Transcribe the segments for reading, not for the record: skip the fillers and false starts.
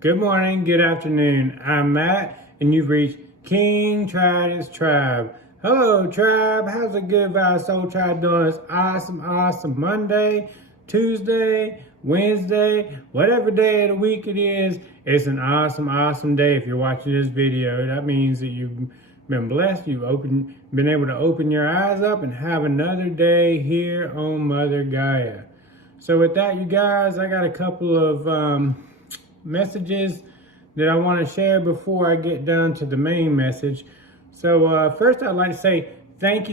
Good morning, good afternoon. I'm Matt, and you've reached King Tried's Tribe. Hello, Tribe. How's the Good Vibe Soul Tribe doing? It's awesome Monday, Tuesday, Wednesday, whatever day of the week it is. It's an awesome day. If you're watching this video, that means that you've been blessed. You've been able to open your eyes up and have another day here on Mother Gaia. So with that, you guys, I got a couple of messages that I want to share before I get down to the main message. So first I'd like to say thank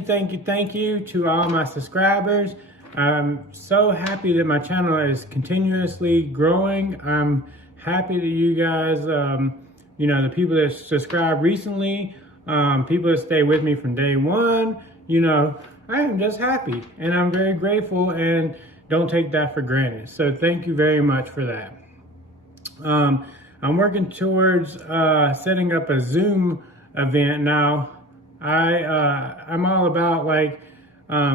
you to all my subscribers. I'm so happy that my channel is continuously growing. I'm happy that you guys, the people that subscribed recently, people that stay with me from day one, I am just happy and I'm very grateful and don't take that for granted. So thank you very much for that. I'm working towards setting up a Zoom event now. I'm all about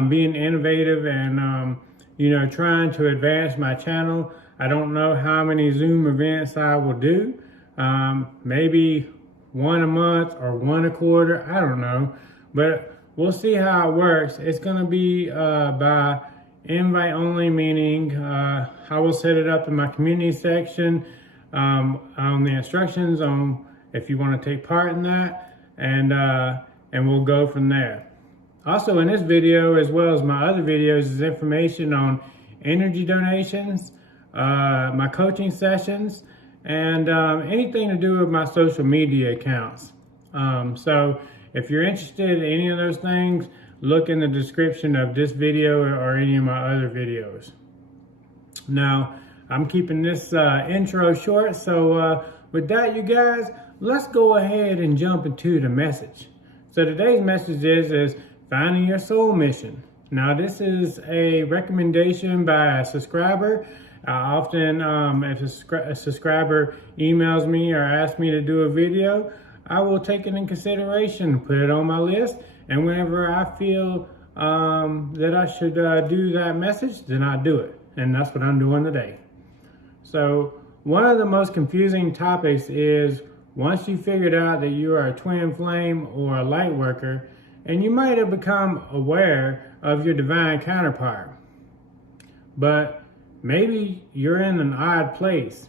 being innovative and trying to advance my channel. I don't know how many Zoom events I will do. Maybe one a month or one a quarter. I don't know, but we'll see how it works. It's going to be by invite only, meaning I will set it up in my community section. On the instructions on if you want to take part in that, and we'll go from there. Also in this video, as well as my other videos, is information on energy donations, my coaching sessions, and anything to do with my social media accounts. So if you're interested in any of those things, look in the description of this video or any of my other videos. Now, I'm keeping this intro short, so with that, you guys, let's go ahead and jump into the message. So today's message is finding your soul mission. Now, this is a recommendation by a subscriber. Often, if a subscriber emails me or asks me to do a video, I will take it in consideration, put it on my list, and whenever I feel that I should do that message, then I do it. And that's what I'm doing today. So one of the most confusing topics is once you figured out that you are a twin flame or a light worker, and you might have become aware of your divine counterpart, but maybe you're in an odd place.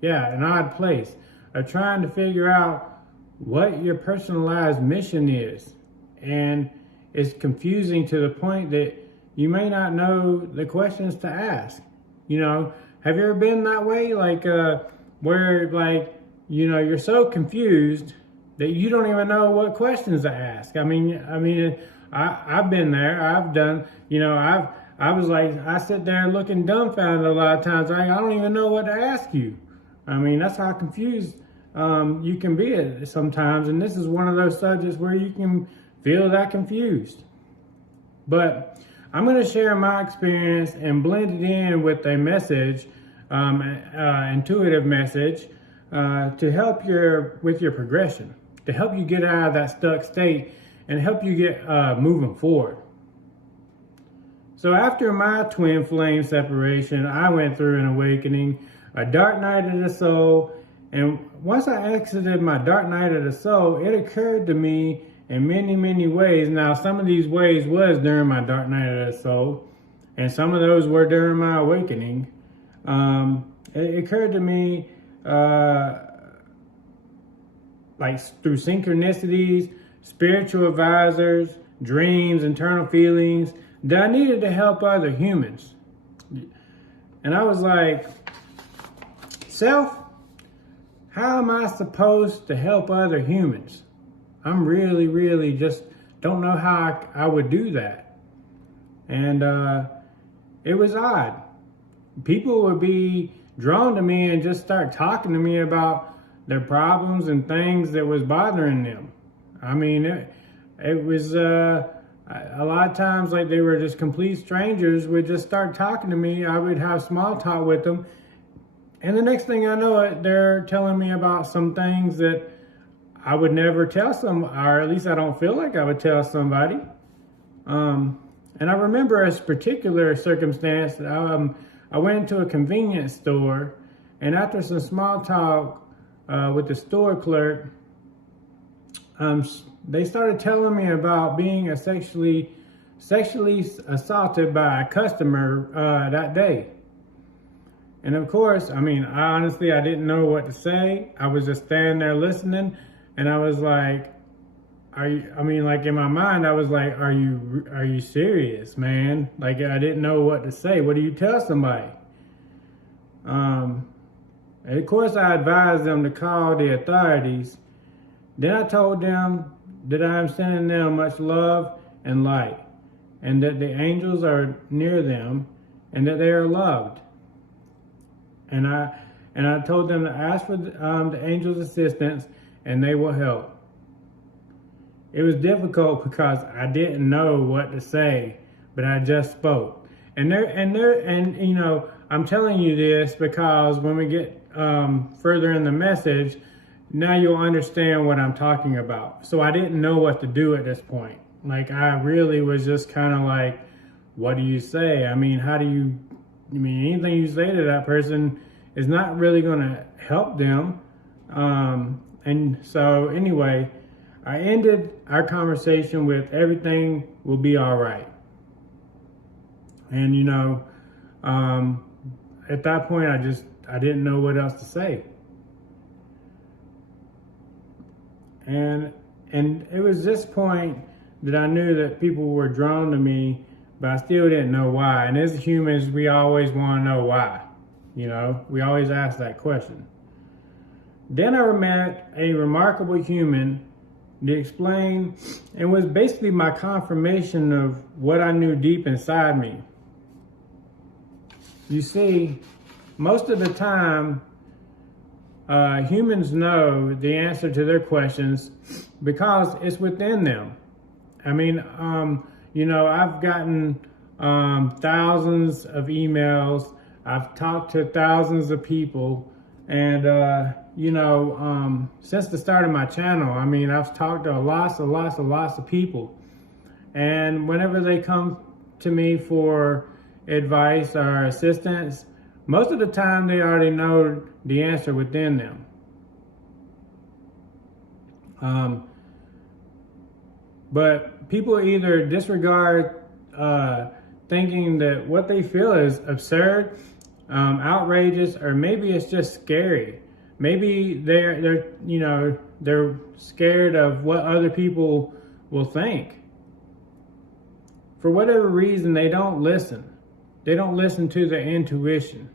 Yeah, an odd place of trying to figure out what your personalized mission is. And it's confusing to the point that you may not know the questions to ask. Have you ever been that way? Where you're so confused that you don't even know what questions to ask. I've been there. I've done, I sit there looking dumbfounded a lot of times. I don't even know what to ask you. That's how confused you can be sometimes. And this is one of those subjects where you can feel that confused. But I'm going to share my experience and blend it in with a message, intuitive message, to help with your progression, to help you get out of that stuck state and help you get moving forward. So after my twin flame separation, I went through an awakening, a dark night of the soul. And once I exited my dark night of the soul, it occurred to me in many ways. Now, some of these ways was during my dark night of the soul, and some of those were during my awakening. It occurred to me through synchronicities, spiritual advisors, dreams, internal feelings, that I needed to help other humans. And I was like, self, how am I supposed to help other humans? I'm really just don't know how I would do that. And it was odd. People would be drawn to me and just start talking to me about their problems and things that was bothering them. It was a lot of times like they were just complete strangers would just start talking to me. I would have small talk with them. And the next thing I know, they're telling me about some things that I would never tell or at least I don't feel like I would tell somebody. And I remember a particular circumstance. I went into a convenience store And after some small talk with the store clerk, they started telling me about being sexually assaulted by a customer that day. And of course, I didn't know what to say. I was just standing there listening, and I was like, in my mind, I was like, are you serious, man? Like, I didn't know what to say. What do you tell somebody? And of course, I advised them to call the authorities. Then I told them that I am sending them much love and light, and that the angels are near them, and that they are loved. And I told them to ask for the angels' assistance, and they will help. It was difficult because I didn't know what to say, but I just spoke. And I'm telling you this because when we get further in the message, now you'll understand what I'm talking about. So I didn't know what to do at this point. Like, I really was just kind of like, what do you say? Anything you say to that person is not really going to help them. And so anyway, I ended our conversation with everything will be all right. And, at that point, I didn't know what else to say. And it was this point that I knew that people were drawn to me, but I still didn't know why. And as humans, we always want to know why. We always ask that question. Then I met a remarkable human to explain, and was basically my confirmation of what I knew deep inside me. You see, most of the time, humans know the answer to their questions because it's within them. I've gotten thousands of emails. I've talked to thousands of people, and since the start of my channel, I've talked to lots of people, and whenever they come to me for advice or assistance, most of the time they already know the answer within them. But people either disregard thinking that what they feel is absurd, outrageous, or maybe it's just scary. Maybe they're scared of what other people will think. For whatever reason, they don't listen. They don't listen to their intuition.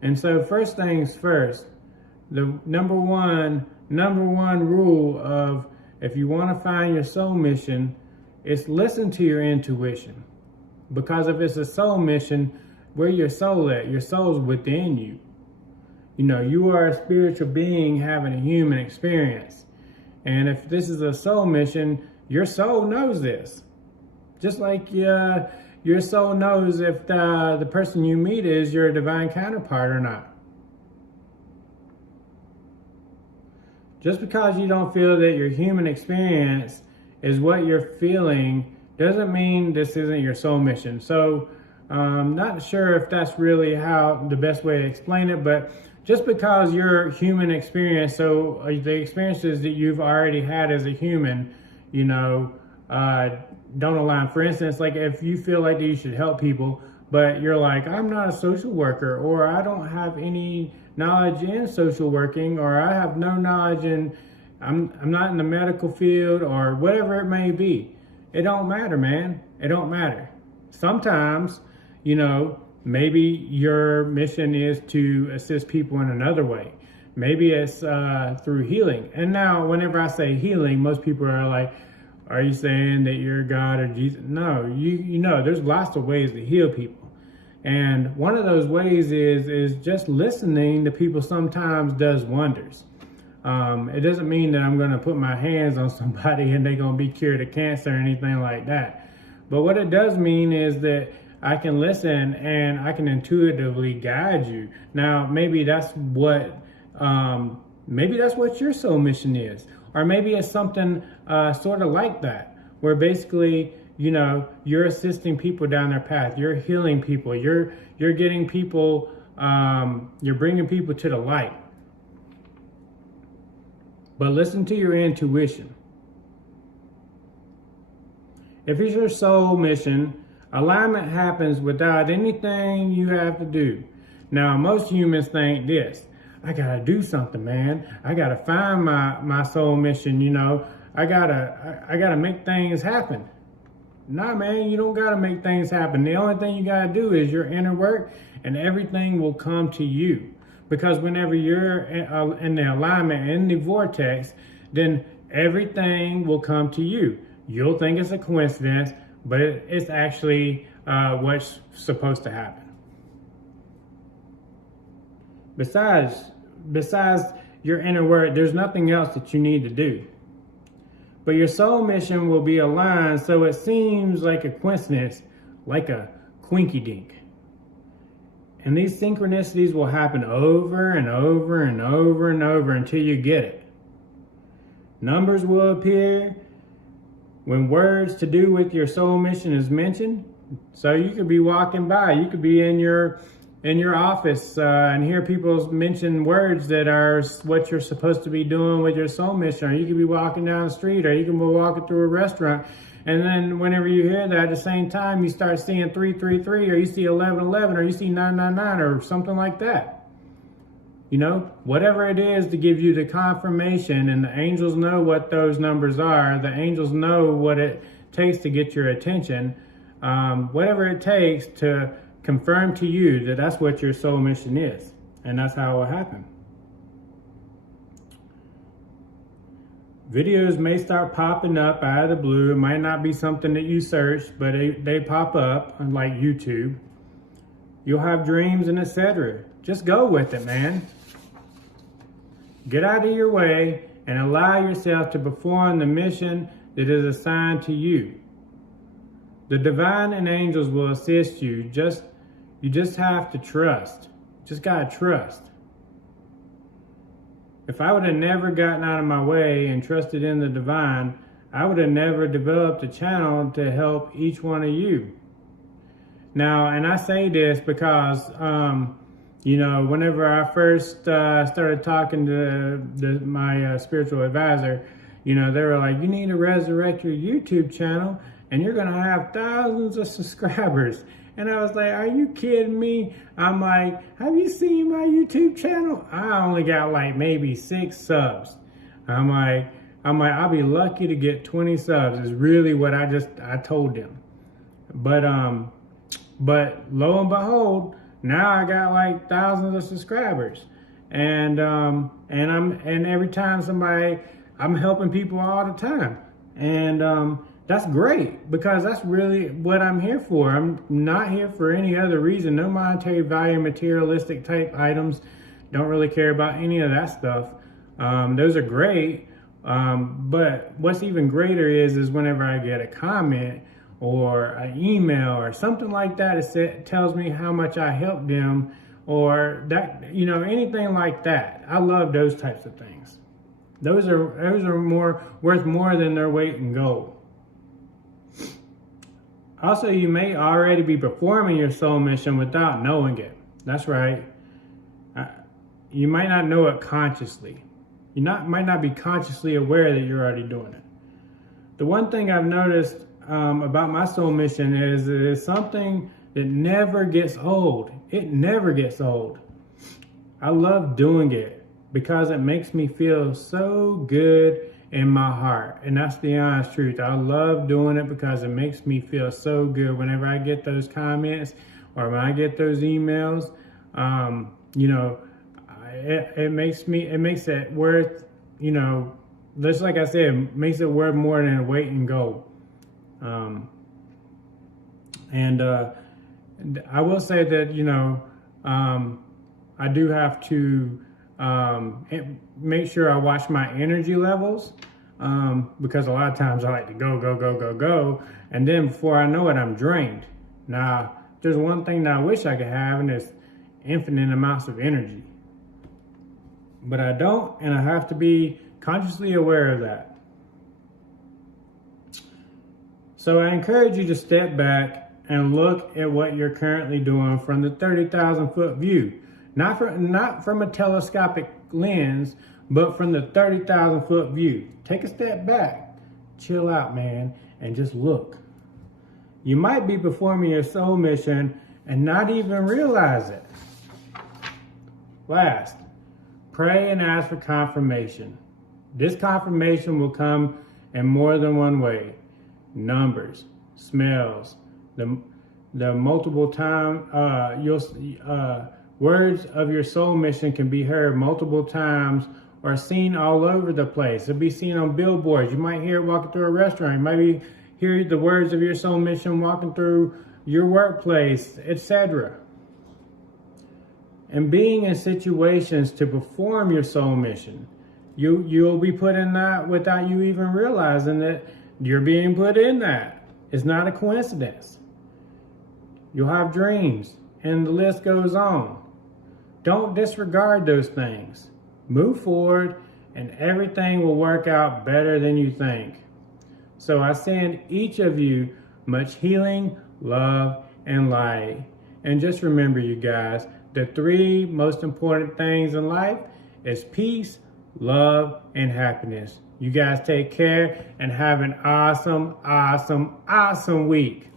And so first things first, the number one rule of if you want to find your soul mission is listen to your intuition. Because if it's a soul mission, where your soul at? Your soul's within you. You are a spiritual being having a human experience. And if this is a soul mission, your soul knows this. Just like your soul knows if the person you meet is your divine counterpart or not. Just because you don't feel that your human experience is what you're feeling doesn't mean this isn't your soul mission. So I'm not sure if that's really how the best way to explain it, but just because your human experience, so the experiences that you've already had as a human, don't align. For instance, like if you feel like you should help people, but you're like, I'm not a social worker, or I don't have any knowledge in social working, or I have no knowledge in, I'm not in the medical field, or whatever it may be. It don't matter, man. It don't matter. Sometimes, maybe your mission is to assist people in another way. Maybe it's through healing. And now, whenever I say healing, most people are like, are you saying that you're God or Jesus? No, there's lots of ways to heal people. And one of those ways is just listening to people sometimes does wonders. It doesn't mean that I'm going to put my hands on somebody and they're going to be cured of cancer or anything like that. But what it does mean is that I can listen and I can intuitively guide you. Now, maybe that's what your soul mission is. Or maybe it's something sort of like that, where basically, you're assisting people down their path. You're healing people. You're getting people you're bringing people to the light. But listen to your intuition. If it's your soul mission, alignment happens without anything you have to do. Now, most humans think this: I gotta do something, man. I gotta find my soul mission, you know. I gotta make things happen. Nah, man, you don't gotta make things happen. The only thing you gotta do is your inner work, and everything will come to you. Because whenever you're in the alignment, in the vortex, then everything will come to you. You'll think it's a coincidence, but it's actually what's supposed to happen. Besides your inner work, there's nothing else that you need to do. But your soul mission will be aligned, so it seems like a coincidence, like a quinky dink. And these synchronicities will happen over and over and over and over until you get it. Numbers will appear when words to do with your soul mission is mentioned. So you could be walking by, you could be in your office and hear people mention words that are what you're supposed to be doing with your soul mission. Or you could be walking down the street, or you can be walking through a restaurant. And then whenever you hear that, at the same time, you start seeing 333, or you see 1111, or you see 999, or something like that. You know, whatever it is to give you the confirmation, and the angels know what those numbers are. The angels know what it takes to get your attention. Whatever it takes to confirm to you that that's what your soul mission is. And that's how it will happen. Videos may start popping up out of the blue. It might not be something that you search, but they pop up, like YouTube. You'll have dreams and etc. Just go with it, man. Get out of your way and allow yourself to perform the mission that is assigned to you. The divine and angels will assist you. You just have to trust. Just gotta trust. If I would have never gotten out of my way and trusted in the divine, I would have never developed a channel to help each one of you. Now, and I say this because, you know, whenever I first started talking to my spiritual advisor, you know, they were like, you need to resurrect your YouTube channel and you're going to have thousands of subscribers. And I was like, are you kidding me? I'm like, have you seen my YouTube channel? I only got like maybe 6 subs. I'm like, I'll be lucky to get 20 subs is really what I told them. But lo and behold, now I got like thousands of subscribers. And every time I'm helping people all the time. And that's great, because that's really what I'm here for. I'm not here for any other reason. No monetary value, materialistic type items. Don't really care about any of that stuff. Those are great. But what's even greater is whenever I get a comment or an email or something like that, it tells me how much I helped them, or that, you know, anything like that. I love those types of things. Those are worth more than their weight in gold. Also, you may already be performing your soul mission without knowing it. That's right. You might not know it consciously. You might not be consciously aware that you're already doing it. The one thing I've noticed about my soul mission is it is something that never gets old. It never gets old. I love doing it because it makes me feel so good in my heart. And that's the honest truth. I love doing it because it makes me feel so good whenever I get those comments or when I get those emails. You know, it makes it worth, you know, just like I said, it makes it worth more than a weight in gold. I will say that, you know, I do have to make sure I watch my energy levels, because a lot of times I like to go, and then before I know it, I'm drained. Now, there's one thing that I wish I could have, and it's infinite amounts of energy. But I don't, and I have to be consciously aware of that. So I encourage you to step back and look at what you're currently doing from the 30,000 foot view. Not from a telescopic lens, but from the 30,000 foot view. Take a step back, chill out, man, and just look. You might be performing your soul mission and not even realize it. Last, pray and ask for confirmation. This confirmation will come in more than one way. Numbers, smells, the multiple time, words of your soul mission can be heard multiple times or seen all over the place. It'll be seen on billboards. You might hear it walking through a restaurant. You might hear the words of your soul mission walking through your workplace, etc. And being in situations to perform your soul mission, you'll be put in that without you even realizing that you're being put in that. It's not a coincidence. You'll have dreams, and the list goes on. Don't disregard those things. Move forward, and everything will work out better than you think. So I send each of you much healing, love, and light. And just remember, you guys, the 3 most important things in life is peace, love, and happiness. You guys take care and have an awesome, awesome, awesome week.